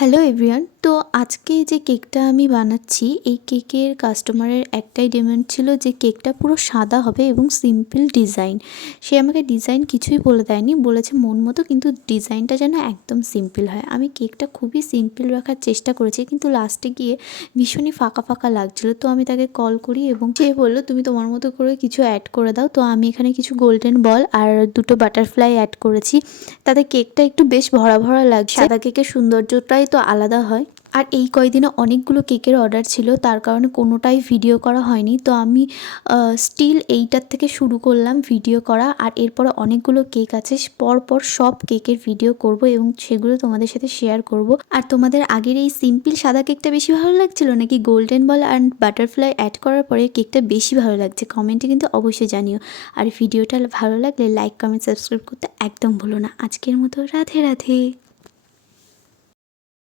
Hello everyone. তো আজকে যে কেকটা আমি বানাচ্ছি, এই কেকের কাস্টমারের একটাই ডিমান্ড ছিল যে কেকটা পুরো সাদা হবে এবং সিম্পল ডিজাইন। সে আমাকে ডিজাইন কিছুই বলে দেয়নি, বলেছে মন মতো কিন্তু ডিজাইনটা যেন একদম সিম্পল হয়। আমি কেকটা খুবই সিম্পল রাখার চেষ্টা করেছি, কিন্তু লাস্টে গিয়ে ভীষণই ফাঁকা ফাঁকা লাগছিলো। তো আমি তাকে কল করি এবং সে বললো তুমি তোমার মতো করে কিছু অ্যাড করে দাও। তো আমি এখানে কিছু গোল্ডেন বল আর দুটো বাটারফ্লাই অ্যাড করেছি, তাতে কেকটা একটু বেশ ভরা ভরা লাগছে। সাদা কেকের সৌন্দর্যটাই তো আলাদা হয়। আর এই কয়দিনে অনেকগুলো কেকের অর্ডার ছিল, তার কারণে কোনোটাই ভিডিও করা হয়নি। তো আমি স্টিল এইটার থেকে শুরু করলাম ভিডিও করা। আর এরপরে অনেকগুলো কেক আছে, পরপর সব কেকের ভিডিও করব এবং সেগুলো তোমাদের সাথে শেয়ার করব। আর তোমাদের আগের এই সিম্পল সাদা কেকটা বেশি ভালো লাগছিল নাকি golden ball and butterfly add করার পরে কেকটা বেশি ভালো লাগছে, কমেন্টে কিন্তু অবশ্যই জানিও। আর ভিডিওটা ভালো লাগলে লাইক কমেন্ট সাবস্ক্রাইব করতে একদম ভুলো না। আজকের মতো রাধে রাধে।